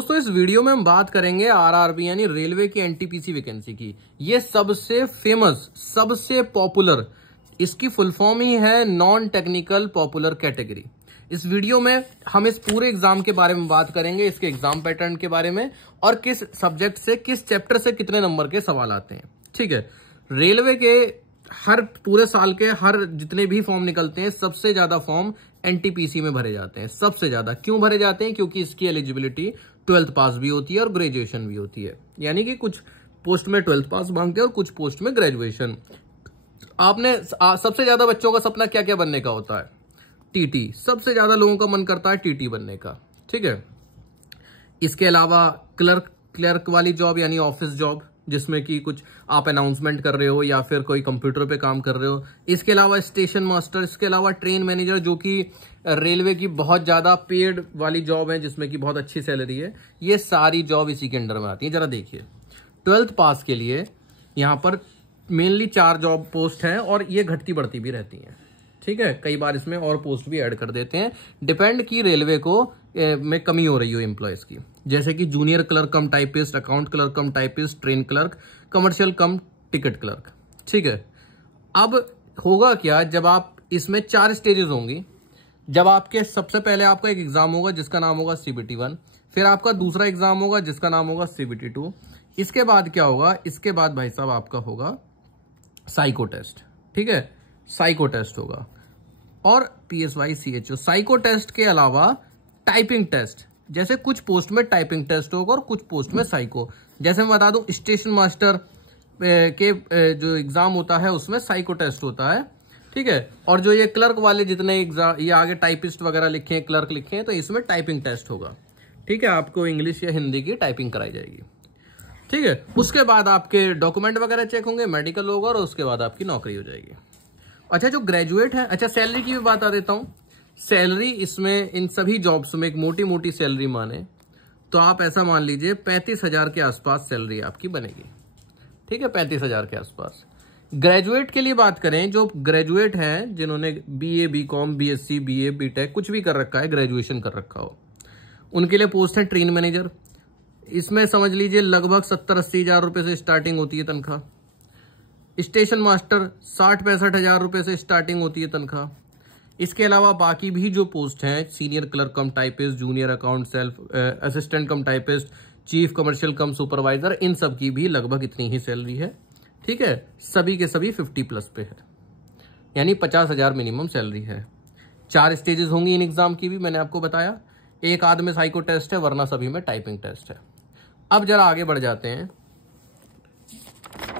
दोस्तों इस वीडियो में हम बात करेंगे आरआरबी यानी रेलवे की एनटीपीसी वैकेंसी की। ये सबसे फेमस, सबसे पॉपुलर, इसकी फुल फॉर्म ही है नॉन टेक्निकल पॉपुलर कैटेगरी। इस वीडियो में हम इस पूरे एग्जाम के बारे में बात करेंगे, इसके एग्जाम पैटर्न के बारे में और किस सब्जेक्ट से, किस चैप्टर से कितने नंबर के सवाल आते हैं। ठीक है, रेलवे के हर पूरे साल के हर जितने भी फॉर्म निकलते हैं, सबसे ज्यादा फॉर्म एनटीपीसी में भरे जाते हैं। सबसे ज्यादा क्यों भरे जाते हैं? क्योंकि इसकी एलिजिबिलिटी 12th पास भी होती है और ग्रेजुएशन भी होती है। यानी कि कुछ पोस्ट में 12th पास मांगते हैं और कुछ पोस्ट में ग्रेजुएशन। आपने सबसे ज्यादा बच्चों का सपना क्या क्या बनने का होता है? टीटी। सबसे ज्यादा लोगों का मन करता है टीटी बनने का। ठीक है, इसके अलावा क्लर्क वाली जॉब यानी ऑफिस जॉब, जिसमें कि कुछ आप अनाउंसमेंट कर रहे हो या फिर कोई कंप्यूटर पे काम कर रहे हो। इसके अलावा स्टेशन मास्टर, इसके अलावा ट्रेन मैनेजर, जो कि रेलवे की बहुत ज्यादा पेड वाली जॉब है जिसमें कि बहुत अच्छी सैलरी है। ये सारी जॉब इसी के अंडर में आती है। जरा देखिए, 12th पास के लिए यहाँ पर मेनली 4 जॉब पोस्ट हैं और ये घटती बढ़ती भी रहती हैं। ठीक है, कई बार इसमें और पोस्ट भी ऐड कर देते हैं, डिपेंड की रेलवे को में कमी हो रही हो एम्प्लॉयज की। जैसे कि junior clerk cum typist, account clerk cum typist, train clerk, commercial कम टिकट क्लर्क। ठीक है, अब होगा क्या, जब आप इसमें 4 स्टेजेस होंगी। जब आपके सबसे पहले आपका एक एग्जाम होगा जिसका नाम होगा CBT 1, फिर आपका दूसरा एग्जाम होगा जिसका नाम होगा CBT 2। इसके बाद क्या होगा? इसके बाद भाई साहब आपका होगा साइको टेस्ट। ठीक है, साइको टेस्ट होगा और PSY CHO। साइको टेस्ट के अलावा टाइपिंग टेस्ट, जैसे कुछ पोस्ट में टाइपिंग टेस्ट होगा और कुछ पोस्ट में साइको। जैसे मैं बता दूं, स्टेशन मास्टर के जो एग्जाम होता है उसमें साइको टेस्ट होता है। ठीक है, और जो ये क्लर्क वाले जितने एग्जाम, ये आगे टाइपिस्ट वगैरह लिखे हैं, क्लर्क लिखे हैं, तो इसमें टाइपिंग टेस्ट होगा। ठीक है, आपको इंग्लिश या हिंदी की टाइपिंग कराई जाएगी। ठीक है, उसके बाद आपके डॉक्यूमेंट वगैरह चेक होंगे, मेडिकल होगा और उसके बाद आपकी नौकरी हो जाएगी। अच्छा, जो ग्रेजुएट है, अच्छा सैलरी की भी बात आ देता हूं। सैलरी इसमें इन सभी जॉब्स में एक मोटी मोटी सैलरी माने तो आप ऐसा मान लीजिए 35,000 के आसपास सैलरी आपकी बनेगी। ठीक है, 35,000 के आसपास। ग्रेजुएट के लिए बात करें, जो ग्रेजुएट हैं जिन्होंने BA BCom BSc BA BTech कुछ भी कर रखा है, ग्रेजुएशन कर रखा हो, उनके लिए पोस्ट है ट्रेन मैनेजर। इसमें समझ लीजिए लगभग 70-80 हजार रुपए से स्टार्टिंग होती है तनख्वाह। स्टेशन मास्टर 60-65 हजार रुपए से स्टार्टिंग होती है तनख्वाह। इसके अलावा बाकी भी जो पोस्ट हैं, senior clerk cum typist, junior account self assistant cum typist, chief commercial cum supervisor, इन सब की भी लगभग इतनी ही सैलरी है। ठीक है, सभी के सभी 50+ पे है, यानी 50,000 मिनिमम सैलरी है। 4 स्टेजेस होंगी इन एग्जाम की भी, मैंने आपको बताया। एक आध में साइको टेस्ट है, वरना सभी में टाइपिंग टेस्ट है। अब जरा आगे बढ़ जाते हैं।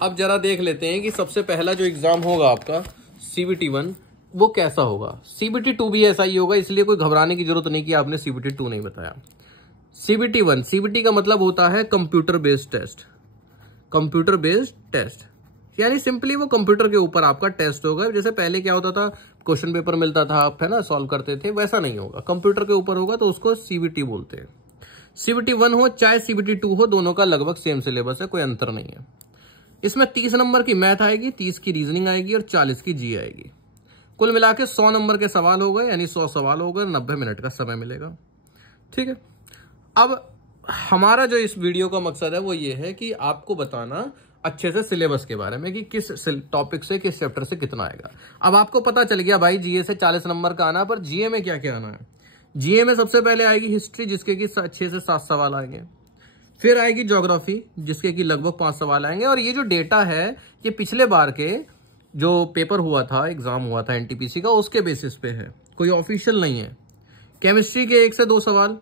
अब जरा देख लेते हैं कि सबसे पहला जो एग्जाम होगा आपका CBT 1 वो कैसा होगा। CBT 2 भी ऐसा ही होगा, इसलिए कोई घबराने की जरूरत नहीं कि आपने CBT 2 नहीं बताया। CBT 1, CBT का मतलब होता है computer based test. Computer based test यानी सिंपली वो कंप्यूटर के ऊपर आपका टेस्ट होगा। जैसे पहले क्या होता था, क्वेश्चन पेपर मिलता था, आप है ना सॉल्व करते थे, वैसा नहीं होगा। कंप्यूटर के ऊपर होगा तो उसको CBT बोलते हैं। CBT 1 हो चाहे CBT 2 हो, दोनों का लगभग सेम सिलेबस है, कोई अंतर नहीं है। इसमें 30 नंबर की मैथ आएगी, 30 की रीजनिंग आएगी और 40 की जी आएगी। कुल मिला के 100 नंबर के सवाल हो गए, यानी 100 सवाल हो गए, 90 मिनट का समय मिलेगा। ठीक है, अब हमारा जो इस वीडियो का मकसद है वो ये है कि आपको बताना अच्छे से सिलेबस के बारे में कि किस टॉपिक से, किस चैप्टर से कितना आएगा। अब आपको पता चल गया भाई GA से 40 नंबर का आना, पर GA में क्या क्या आना है। GA में सबसे पहले आएगी हिस्ट्री, जिसके कि 6 से 7 सवाल आएंगे। फिर आएगी ज्योग्राफी, जिसके कि लगभग 5 सवाल आएंगे। और ये जो डेटा है ये पिछले बार के जो पेपर हुआ था, एग्जाम हुआ था एनटीपीसी का, उसके बेसिस पे है, कोई ऑफिशियल नहीं है। केमिस्ट्री के 1 से 2 सवाल,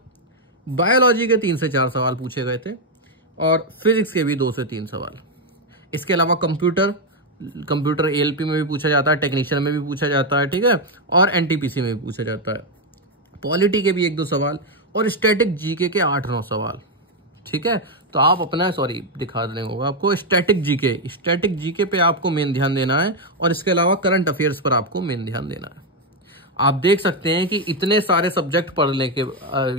बायोलॉजी के 3 से 4 सवाल पूछे गए थे और फिजिक्स के भी 2 से 3 सवाल। इसके अलावा कंप्यूटर ALP में भी पूछा जाता है, टेक्नीशियन में भी पूछा जाता है। ठीक है, और एनटीपीसी में भी पूछा जाता है। पॉलिटी के भी 1-2 सवाल और स्टैटिक GK के 8-9 सवाल। ठीक है, तो आप अपना दिखा देंगे होगा आपको स्टैटिक जीके पे आपको मेन ध्यान देना है और इसके अलावा करंट अफेयर्स पर आपको मेन ध्यान देना है। आप देख सकते हैं कि इतने सारे सब्जेक्ट पढ़ने के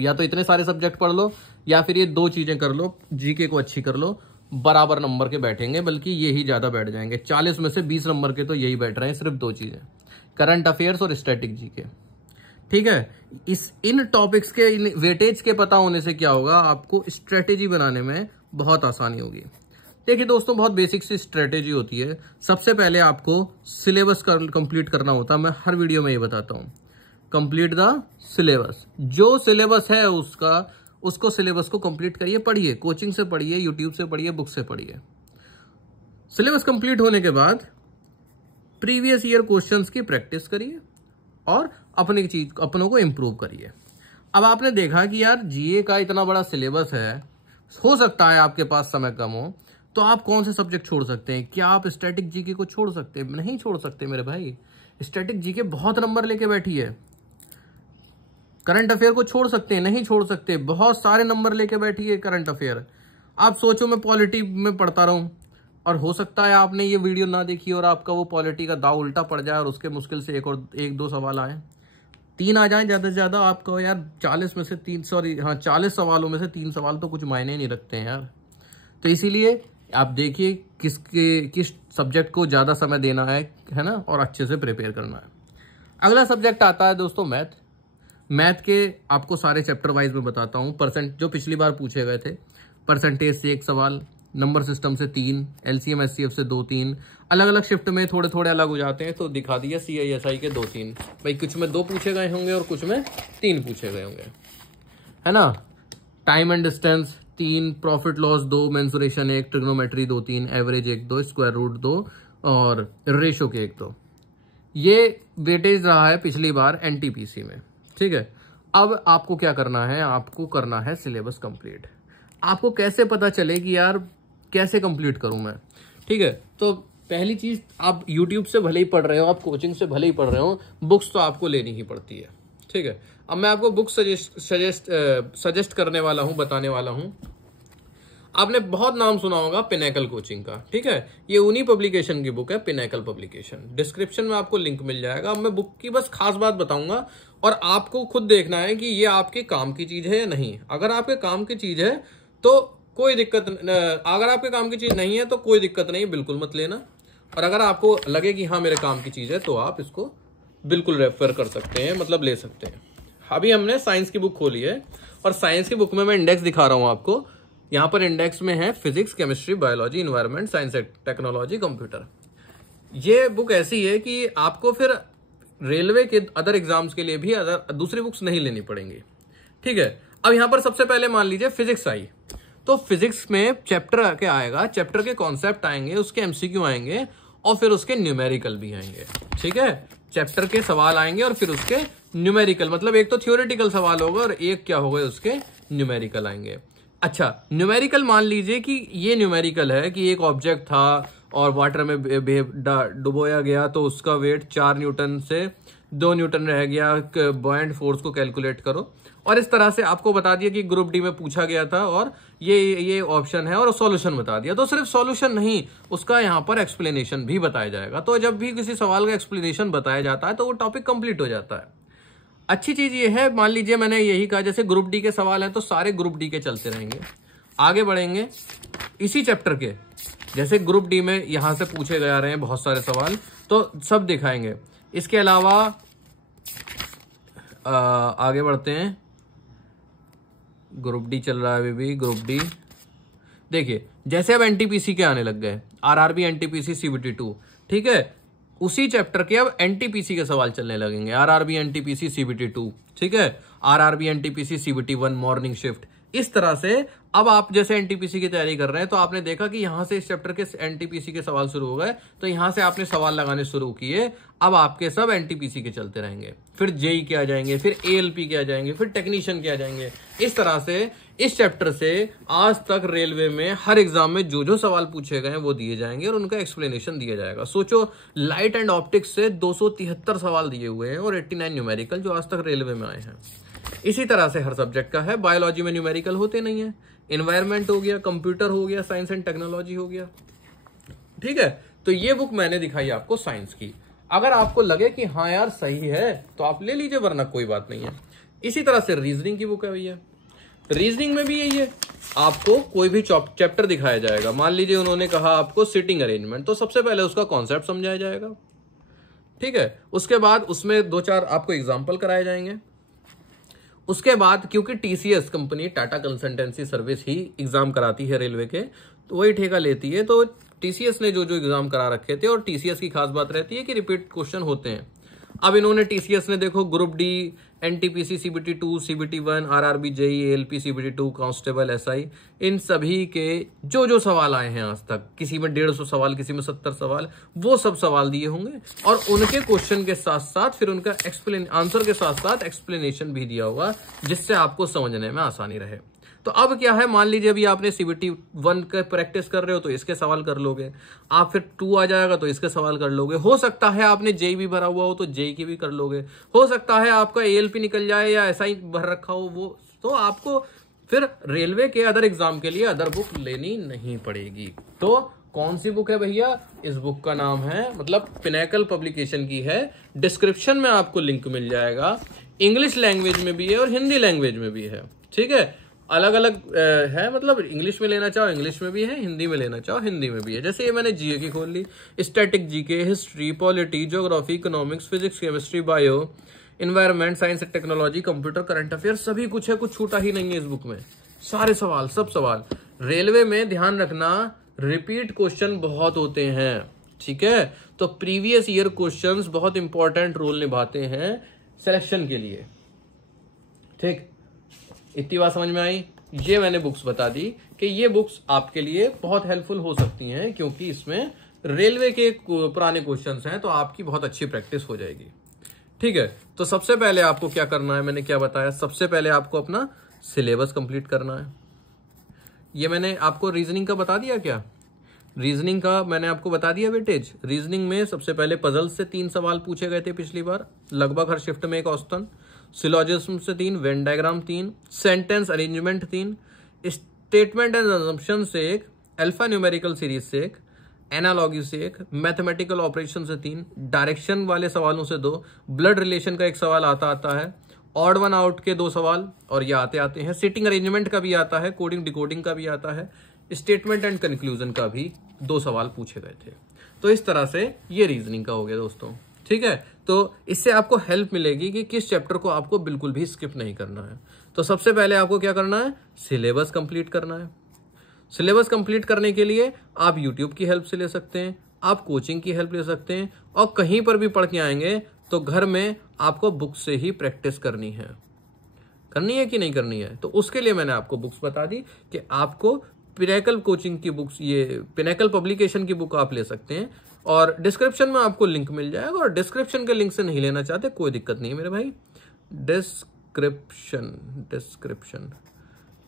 या तो इतने सारे सब्जेक्ट पढ़ लो या फिर ये 2 चीजें कर लो, जीके को अच्छी कर लो, बराबर नंबर के बैठेंगे, बल्कि ये ही ज्यादा बैठ जाएंगे। 40 में से 20 नंबर के तो यही बैठ रहे हैं, सिर्फ 2 चीजें, करंट अफेयर्स और स्टैटिक जीके। ठीक है। इन टॉपिक्स के वेटेज के पता होने से क्या होगा, आपको स्ट्रेटेजी बनाने में बहुत आसानी होगी। देखिए दोस्तों, बहुत बेसिक सी स्ट्रेटेजी होती है। सबसे पहले आपको सिलेबस कंप्लीट करना होता है। मैं हर वीडियो में ये बताता हूँ, कंप्लीट द सिलेबस। जो सिलेबस है उसको सिलेबस को कंप्लीट करिए, पढ़िए, कोचिंग से पढ़िए, यूट्यूब से पढ़िए, बुक से पढ़िए। सिलेबस कंप्लीट होने के बाद प्रीवियस ईयर क्वेश्चंस की प्रैक्टिस करिए और अपनों को इम्प्रूव करिए। अब आपने देखा कि यार जीए का इतना बड़ा सिलेबस है, हो सकता है आपके पास समय कम हो, तो आप कौन से सब्जेक्ट छोड़ सकते हैं? क्या आप स्टैटिक जीके को छोड़ सकते हैं? नहीं छोड़ सकते मेरे भाई। स्टैटिक जीके बहुत नंबर लेके बैठी है। करंट अफेयर को छोड़ सकते हैं? नहीं छोड़ सकते, बहुत सारे नंबर लेके बैठी है करंट अफेयर। आप सोचो मैं पॉलिटी में पढ़ता रहूं और हो सकता है आपने ये वीडियो ना देखी और आपका वो पॉलिटी का दाव उल्टा पड़ जाए और उसके मुश्किल से एक दो सवाल आए, 3 आ जाए ज्यादा से ज्यादा। आपको यार 40 सवालों में से 3 सवाल तो कुछ मायने नहीं रखते हैं यार। तो इसीलिए आप देखिए किस सब्जेक्ट को ज्यादा समय देना है ना, और अच्छे से प्रिपेयर करना है। अगला सब्जेक्ट आता है दोस्तों मैथ। मैथ के आपको सारे चैप्टर वाइज में बताता हूँ। जो पिछली बार पूछे गए थे, परसेंटेज से 1 सवाल, नंबर सिस्टम से 3, एलसीएम एचसीएफ से 2-3, अलग अलग शिफ्ट में थोड़े थोड़े अलग हो जाते हैं, तो दिखा दिया सीआईएसआई के 2-3। भाई कुछ में 2 पूछे गए होंगे और कुछ में 3 पूछे गए होंगे, है ना। Time and distance 3, profit loss 2, mensuration 1, trigonometry 2-3, average 1-2, square root 2 और रेशो के 1-2। ये वेटेज रहा है पिछली बार एनटीपीसी में, ठीक है। अब आपको क्या करना है, आपको करना है सिलेबस कंप्लीट। आपको कैसे पता चले कि यार कैसे कंप्लीट करूं मैं, ठीक है। तो पहली चीज, आप यूट्यूब से भले ही पढ़ रहे हो, आप कोचिंग से भले ही पढ़ रहे हो, बुक्स तो आपको लेनी ही पड़ती है, ठीक है। अब मैं आपको बुक सजेस्ट करने वाला हूं, बताने वाला हूं। आपने बहुत नाम सुना होगा पिनेकल कोचिंग का, ठीक है। ये उन्हीं पब्लिकेशन की बुक है, पिनेकल पब्लिकेशन। डिस्क्रिप्शन में आपको लिंक मिल जाएगा। अब मैं बुक की बस खास बात बताऊंगा और आपको खुद देखना है कि ये आपके काम की चीज है या नहीं। अगर आपके काम की चीज है तो कोई दिक्कत, अगर आपके काम की चीज नहीं है तो कोई दिक्कत नहीं, बिल्कुल मत लेना। और अगर आपको लगे कि हाँ मेरे काम की चीज है तो आप इसको बिल्कुल रेफर कर सकते हैं, मतलब ले सकते हैं। अभी हमने साइंस की बुक खोली है और साइंस की बुक में मैं इंडेक्स दिखा रहा हूं आपको। यहां पर इंडेक्स में है physics, chemistry, biology, environment, science, technology, computer. ये बुक ऐसी है कि आपको फिर रेलवे के अदर एग्जाम्स के लिए भी दूसरी बुक्स नहीं लेनी पड़ेंगी, ठीक है। अब यहां पर सबसे पहले मान लीजिए फिजिक्स आई, तो फिजिक्स में चैप्टर क्या आएगा, चैप्टर के कॉन्सेप्ट आएंगे, उसके एमसीक्यू आएंगे और फिर उसके न्यूमेरिकल भी आएंगे, ठीक है। चैप्टर के सवाल आएंगे और फिर उसके न्यूमेरिकल, मतलब एक तो थ्योरेटिकल सवाल होगा और एक क्या होगा, उसके न्यूमेरिकल आएंगे। अच्छा, न्यूमेरिकल मान लीजिए कि ये न्यूमेरिकल है कि एक ऑब्जेक्ट था और वाटर में डुबोया गया तो उसका वेट 4 न्यूटन से 2 न्यूटन रह गया, बॉयंट फोर्स को कैलकुलेट करो। और इस तरह से आपको बता दिया कि ग्रुप डी में पूछा गया था और ये ऑप्शन है और सॉल्यूशन बता दिया। तो सिर्फ सॉल्यूशन नहीं, उसका यहाँ पर एक्सप्लेनेशन भी बताया जाएगा। तो जब भी किसी सवाल का एक्सप्लेनेशन बताया जाता है तो वो टॉपिक कंप्लीट हो जाता है। अच्छी चीज ये है, मान लीजिए मैंने यही कहा, जैसे ग्रुप डी के सवाल हैं तो सारे ग्रुप डी के चलते रहेंगे, आगे बढ़ेंगे इसी चैप्टर के। जैसे ग्रुप डी में यहां से पूछे जा रहे हैं बहुत सारे सवाल, तो सब दिखाएंगे। इसके अलावा आगे बढ़ते हैं। ग्रुप डी चल रहा है अभी भी, ग्रुप डी देखिए, जैसे अब एनटीपीसी के आने लग गए, आरआरबी, एनटीपीसी, सीबीटी 2, ठीक है। उसी चैप्टर के अब एनटीपीसी के सवाल चलने लगेंगे, आरआरबी, एनटीपीसी, सीबीटी 2, ठीक है। RRB, NTPC, CBT 1, morning shift. इस तरह से अब आप जैसे एनटीपीसी की तैयारी कर रहे हैं तो आपने देखा कि यहां से इस चैप्टर के एनटीपीसी के सवाल शुरू हो गए, तो यहां से आपने सवाल लगाने शुरू किए। अब आपके सब एनटीपीसी के चलते रहेंगे, फिर जेई के आ जाएंगे, फिर एएलपी के आ जाएंगे, फिर टेक्नीशियन के आ जाएंगे। इस तरह से इस चैप्टर से आज तक रेलवे में हर एग्जाम में जो जो सवाल पूछे गए हैं वो दिए जाएंगे और उनका एक्सप्लेनेशन दिया जाएगा। सोचो, लाइट एंड ऑप्टिक्स से 273 सवाल दिए हुए हैं और 89 न्यूमेरिकल जो आज तक रेलवे में आए हैं। इसी तरह से हर सब्जेक्ट का है। बायोलॉजी में न्यूमेरिकल होते नहीं है, इन्वायरमेंट हो गया, कंप्यूटर हो गया, साइंस एंड टेक्नोलॉजी हो गया, ठीक है। तो ये बुक मैंने दिखाई आपको साइंस की। अगर आपको लगे कि हाँ यार सही है तो आप ले लीजिए, वरना कोई बात नहीं है। इसी तरह से रीजनिंग की बुक है भैया, रीजनिंग में भी यही है। आपको कोई भी चैप्टर दिखाया जाएगा, मान लीजिए उन्होंने कहा आपको सिटिंग अरेंजमेंट, तो सबसे पहले उसका कॉन्सेप्ट समझाया जाएगा, ठीक है। उसके बाद उसमें 2-4 आपको एग्जाम्पल कराए जाएंगे। उसके बाद क्योंकि TCS company Tata consultancy service ही एग्जाम कराती है रेलवे के, तो वही ठेका लेती है, तो टीसीएस ने जो जो एग्जाम करा रखे थे, और टीसीएस की खास बात रहती है कि रिपीट क्वेश्चन होते हैं। अब इन्होंने टीसीएस ने देखो group D, NTPC, CBT 2, CBT 1, RRB, JE, ALP, CBT 2, constable, SI, इन सभी के जो जो सवाल आए हैं आज तक, किसी में 150 सवाल, किसी में 70 सवाल, वो सब सवाल दिए होंगे, और उनके क्वेश्चन के साथ साथ फिर उनका आंसर के साथ साथ एक्सप्लेनेशन भी दिया होगा, जिससे आपको समझने में आसानी रहे। तो अब क्या है, मान लीजिए अभी आपने सीबीटी 1 का प्रैक्टिस कर रहे हो तो इसके सवाल कर लोगे, आप फिर 2 आ जाएगा तो इसके सवाल कर लोगे, हो सकता है आपने जेई भी भरा हुआ हो तो जेई की भी कर लोगे, हो सकता है आपका एएलपी निकल जाए या ऐसा ही भर रखा हो वो, तो आपको फिर रेलवे के अदर एग्जाम के लिए अदर बुक लेनी नहीं पड़ेगी। तो कौन सी बुक है भैया, इस बुक का नाम है, मतलब पिनेकल पब्लिकेशन की है, डिस्क्रिप्शन में आपको लिंक मिल जाएगा, इंग्लिश लैंग्वेज में भी है और हिंदी लैंग्वेज में भी है, ठीक है, अलग अलग है, मतलब इंग्लिश में लेना चाहो इंग्लिश में भी है, हिंदी में लेना चाहो हिंदी में भी है। जैसे ये मैंने जीए की खोल ली, static GK, history, polity, geography, economics, physics, chemistry, bio, environment, science and technology, computer, current affair, सभी कुछ है, कुछ छूटा ही नहीं है इस बुक में, सारे सवाल, सब सवाल। रेलवे में ध्यान रखना रिपीट क्वेश्चन बहुत होते हैं, ठीक है, तो प्रीवियस ईयर क्वेश्चंस बहुत इंपॉर्टेंट रोल निभाते हैं सिलेक्शन के लिए, ठीक। इतनी बात समझ में आई। ये मैंने बुक्स बता दी कि ये बुक्स आपके लिए बहुत हेल्पफुल हो सकती हैं, क्योंकि इसमें रेलवे के पुराने क्वेश्चंस हैं, तो आपकी बहुत अच्छी प्रैक्टिस हो जाएगी, ठीक है। तो सबसे पहले आपको क्या करना है, मैंने क्या बताया, सबसे पहले आपको अपना सिलेबस कंप्लीट करना है। ये मैंने आपको रीजनिंग का बता दिया क्या, रीजनिंग का मैंने आपको बता दिया वेटेज। रीजनिंग में सबसे पहले पजल से 3 सवाल पूछे गए थे पिछली बार, लगभग हर शिफ्ट में एक औसतन, सिलोजिज्म से 3, Venn diagram 3, sentence arrangement 3, statement and assumption से 1, अल्फा न्यूमेरिकल सीरीज से 1, एनालॉगी से 1, मैथमेटिकल ऑपरेशन से 3, डायरेक्शन वाले सवालों से 2, ब्लड रिलेशन का एक सवाल आता है, ऑड वन आउट के 2 सवाल और ये आते हैं, सिटिंग अरेंजमेंट का भी आता है, कोडिंग डिकोडिंग का भी आता है, स्टेटमेंट एंड कंक्लूजन का भी 2 सवाल पूछे गए थे। तो इस तरह से ये रीजनिंग का हो गया दोस्तों, ठीक है। तो इससे आपको हेल्प मिलेगी कि किस चैप्टर को आपको बिल्कुल भी स्किप नहीं करना है। तो सबसे पहले आपको क्या करना है, सिलेबस कंप्लीट करना है। सिलेबस कंप्लीट करने के लिए आप यूट्यूब की हेल्प से ले सकते हैं, आप कोचिंग की हेल्प ले सकते हैं, और कहीं पर भी पढ़ के आएंगे तो घर में आपको बुक से ही प्रैक्टिस करनी है कि नहीं करनी है। तो उसके लिए मैंने आपको बुक्स बता दी कि आपको पिनेकल कोचिंग की बुक्स, ये पिनेकल पब्लिकेशन की बुक आप ले सकते हैं, और डिस्क्रिप्शन में आपको लिंक मिल जाएगा, और डिस्क्रिप्शन के लिंक से नहीं लेना चाहते कोई दिक्कत नहीं है मेरे भाई, डिस्क्रिप्शन,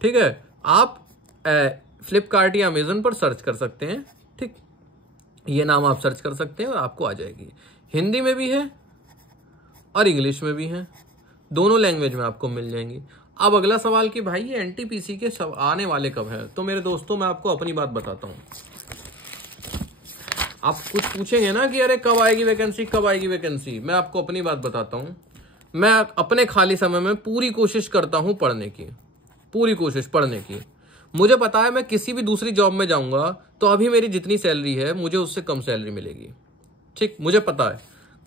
ठीक है। आप फ्लिपकार्ट या अमेजन पर सर्च कर सकते हैं, ठीक, ये नाम आप सर्च कर सकते हैं और आपको आ जाएगी। हिंदी में भी है और इंग्लिश में भी है, दोनों लैंग्वेज में आपको मिल जाएंगी। अब अगला सवाल कि भाई ये एनटीपीसी के सब आने वाले कब है, तो मेरे दोस्तों मैं आपको अपनी बात बताता हूं। आप कुछ पूछेंगे ना कि अरे कब आएगी वैकेंसी, कब आएगी वैकेंसी, मैं आपको अपनी बात बताता हूं। मैं अपने खाली समय में पूरी कोशिश करता हूं पढ़ने की, पूरी कोशिश पढ़ने की। मुझे पता है मैं किसी भी दूसरी जॉब में जाऊंगा तो अभी मेरी जितनी सैलरी है मुझे उससे कम सैलरी मिलेगी, ठीक, मुझे पता है,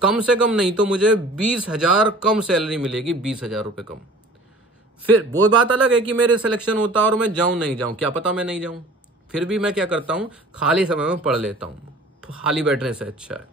कम से कम नहीं तो मुझे 20,000 कम सैलरी मिलेगी, 20,000 रुपए कम। फिर वो बात अलग है कि मेरे सिलेक्शन होता और मैं जाऊं नहीं जाऊं, क्या पता मैं नहीं जाऊं, फिर भी मैं क्या करता हूं, खाली समय में पढ़ लेता हूं, खाली बैठने से अच्छा है,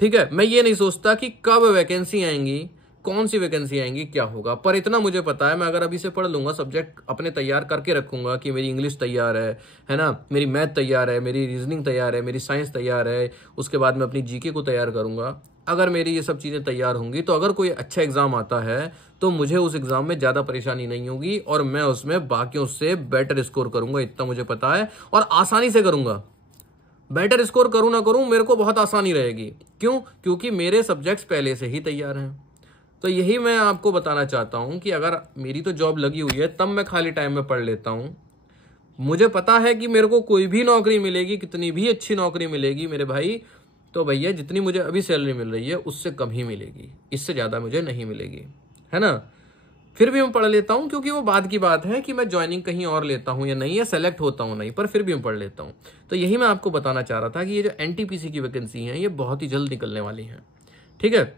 ठीक है। मैं ये नहीं सोचता कि कब वैकेंसी आएंगी, कौन सी वैकेंसी आएंगी, क्या होगा, पर इतना मुझे पता है मैं अगर अभी से पढ़ लूंगा, सब्जेक्ट अपने तैयार करके रखूंगा कि मेरी इंग्लिश तैयार है ना, मेरी मैथ तैयार है, मेरी रीजनिंग तैयार है, मेरी साइंस तैयार है, उसके बाद मैं अपनी जीके को तैयार करूंगा। अगर मेरी ये सब चीजें तैयार होंगी तो अगर कोई अच्छा एग्जाम आता है तो मुझे उस एग्जाम में ज्यादा परेशानी नहीं होगी, और मैं उसमें बाकियों से बेटर स्कोर करूंगा, इतना मुझे पता है, और आसानी से करूंगा। बेटर स्कोर करूं ना करूं मेरे को बहुत आसानी रहेगी, क्यों, क्योंकि मेरे सब्जेक्ट्स पहले से ही तैयार हैं। तो यही मैं आपको बताना चाहता हूं कि अगर मेरी तो जॉब लगी हुई है तब मैं खाली टाइम में पढ़ लेता हूं। मुझे पता है कि मेरे को कोई भी नौकरी मिलेगी, कितनी भी अच्छी नौकरी मिलेगी मेरे भाई, तो भैया जितनी मुझे अभी सैलरी मिल रही है उससे कम ही मिलेगी, इससे ज्यादा मुझे नहीं मिलेगी, है ना। फिर भी मैं पढ़ लेता हूं, क्योंकि वो बाद की बात है कि मैं ज्वाइनिंग कहीं और लेता हूं या नहीं, या सेलेक्ट होता हूं नहीं, पर फिर भी मैं पढ़ लेता हूं। तो यही मैं आपको बताना चाह रहा था कि ये जो एनटीपीसी की वैकेंसी है ये बहुत ही जल्द निकलने वाली है, ठीक है,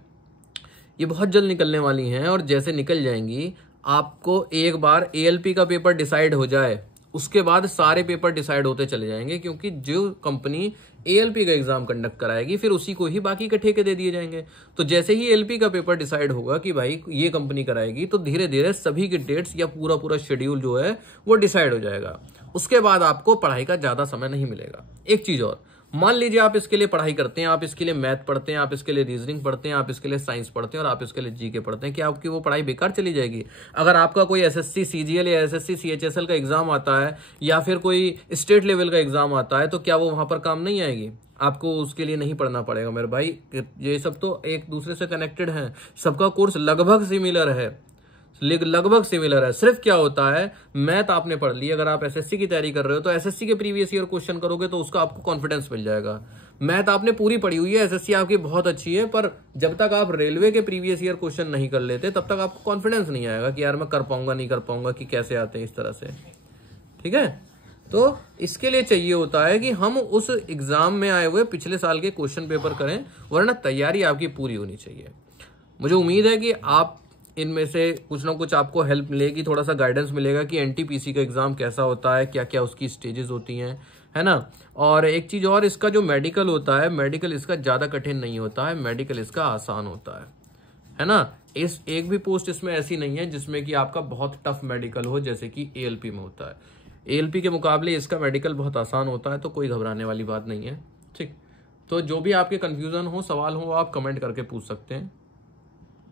ये बहुत जल्द निकलने वाली हैं और जैसे निकल जाएंगी, आपको एक बार एएलपी का पेपर डिसाइड हो जाए उसके बाद सारे पेपर डिसाइड होते चले जाएंगे, क्योंकि जो कंपनी एएलपी का एग्जाम कंडक्ट कराएगी फिर उसी को ही बाकी के ठेके दे दिए जाएंगे। तो जैसे ही एएलपी का पेपर डिसाइड होगा कि भाई ये कंपनी कराएगी, तो धीरे धीरे सभी की डेट्स या पूरा पूरा शेड्यूल जो है वो डिसाइड हो जाएगा। उसके बाद आपको पढ़ाई का ज्यादा समय नहीं मिलेगा। एक चीज और, मान लीजिए आप इसके लिए पढ़ाई करते हैं, आप इसके लिए मैथ पढ़ते हैं, आप इसके लिए रीजनिंग पढ़ते हैं, आप इसके लिए साइंस पढ़ते हैं और आप इसके लिए जीके पढ़ते हैं, कि आपकी वो पढ़ाई बेकार चली जाएगी? अगर आपका कोई एसएससी सीजीएल या एसएससी सीएचएसएल का एग्जाम आता है या फिर कोई स्टेट लेवल का एग्जाम आता है, तो क्या वो वहां पर काम नहीं आएगी? आपको उसके लिए नहीं पढ़ना पड़ेगा मेरे भाई। ये सब तो एक दूसरे से कनेक्टेड है, सबका कोर्स लगभग सिमिलर है, लगभग सिमिलर है। सिर्फ क्या होता है, मैथ आपने पढ़ ली, अगर आप एसएससी की तैयारी कर रहे हो तो एसएससी के प्रीवियस ईयर क्वेश्चन करोगे तो उसका आपको कॉन्फिडेंस मिल जाएगा। मैथ आपने पूरी पढ़ी हुई है, एसएससी आपकी बहुत अच्छी है, पर जब तक आप रेलवे के प्रीवियस ईयर क्वेश्चन नहीं कर लेते तब तक आपको कॉन्फिडेंस नहीं आएगा कि यार मैं कर पाऊंगा नहीं कर पाऊंगा, कि कैसे आते हैं इस तरह से। ठीक है, तो इसके लिए चाहिए होता है कि हम उस एग्जाम में आए हुए पिछले साल के क्वेश्चन पेपर करें, वरना तैयारी आपकी पूरी होनी चाहिए। मुझे उम्मीद है कि आप इनमें से कुछ ना कुछ आपको हेल्प मिलेगी, थोड़ा सा गाइडेंस मिलेगा कि एनटीपीसी का एग्जाम कैसा होता है, क्या क्या उसकी स्टेजेस होती हैं, है ना। और एक चीज और, इसका जो मेडिकल होता है, मेडिकल इसका ज्यादा कठिन नहीं होता है, मेडिकल इसका आसान होता है ना। इस एक भी पोस्ट इसमें ऐसी नहीं है जिसमें कि आपका बहुत टफ मेडिकल हो जैसे कि एएलपी में होता है। एएलपी के मुकाबले इसका मेडिकल बहुत आसान होता है, तो कोई घबराने वाली बात नहीं है। ठीक, तो जो भी आपके कंफ्यूजन हो, सवाल हो, आप कमेंट करके पूछ सकते हैं।